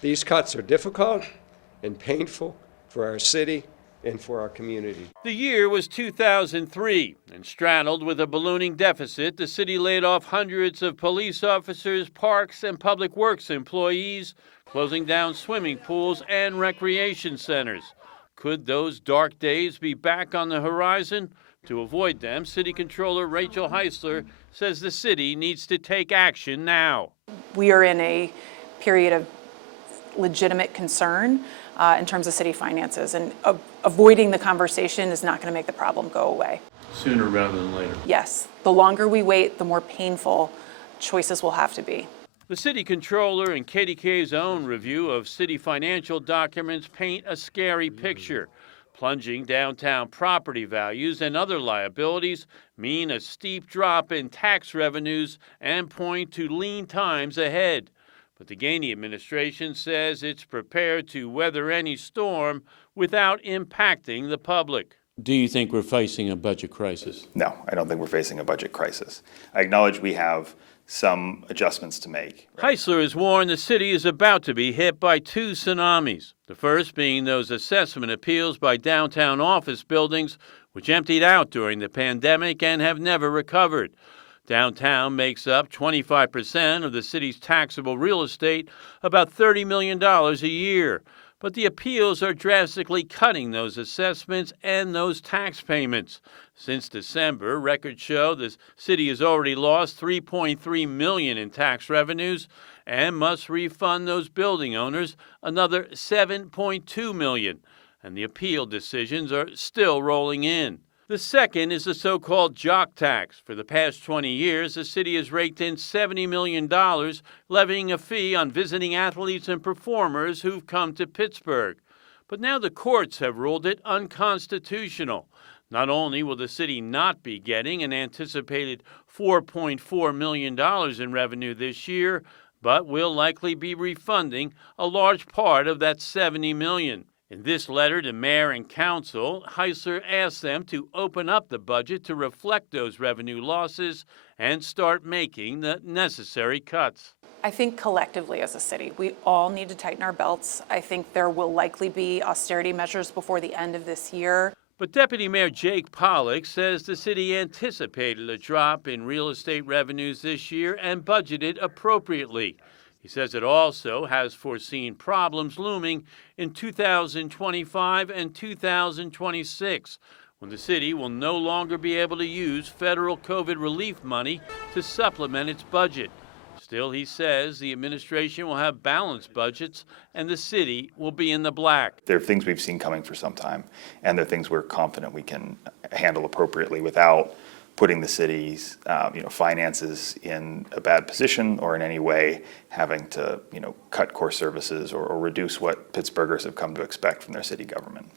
These cuts are difficult and painful for our city and for our community. The year was 2003, and straddled with a ballooning deficit, the city laid off hundreds of police officers, parks and public works employees, closing down swimming pools and recreation centers. Could those dark days be back on the horizon? To avoid them, City Controller Rachel Heisler says the city needs to take action now. We are in a period of legitimate concern in terms of city finances, and avoiding the conversation is not going to make the problem go away. Sooner rather than later. Yes, the longer we wait, the more painful choices will have to be. The city controller and KDKA's own review of city financial documents paint a scary picture. Plunging downtown property values and other liabilities mean a steep drop in tax revenues and point to lean times ahead. But the Gainey administration says it's prepared to weather any storm without impacting the public. Do you think we're facing a budget crisis? No, I don't think we're facing a budget crisis. I acknowledge we have some adjustments to make. Heisler has warned the city is about to be hit by two tsunamis. The first being those assessment appeals by downtown office buildings, which emptied out during the pandemic and have never recovered. Downtown makes up 25% of the city's taxable real estate, about $30 million a year. But the appeals are drastically cutting those assessments and those tax payments. Since December, records show the city has already lost $3.3 million in tax revenues and must refund those building owners another $7.2 million. And the appeal decisions are still rolling in. The second is the so-called jock tax. For the past 20 years, the city has raked in $70 million, levying a fee on visiting athletes and performers who've come to Pittsburgh. But now the courts have ruled it unconstitutional. Not only will the city not be getting an anticipated $4.4 million in revenue this year, but will likely be refunding a large part of that $70 million. In this letter to mayor and council, Heisler asked them to open up the budget to reflect those revenue losses and start making the necessary cuts. I think collectively as a city, we all need to tighten our belts. I think there will likely be austerity measures before the end of this year. But Deputy Mayor Jake Pollock says the city anticipated a drop in real estate revenues this year and budgeted appropriately. He says it also has foreseen problems looming in 2025 and 2026, when the city will no longer be able to use federal COVID relief money to supplement its budget. Still, he says the administration will have balanced budgets and the city will be in the black. There are things we've seen coming for some time, and there are things we're confident we can handle appropriately without putting the city's finances in a bad position or in any way having to cut core services or reduce what Pittsburghers have come to expect from their city government.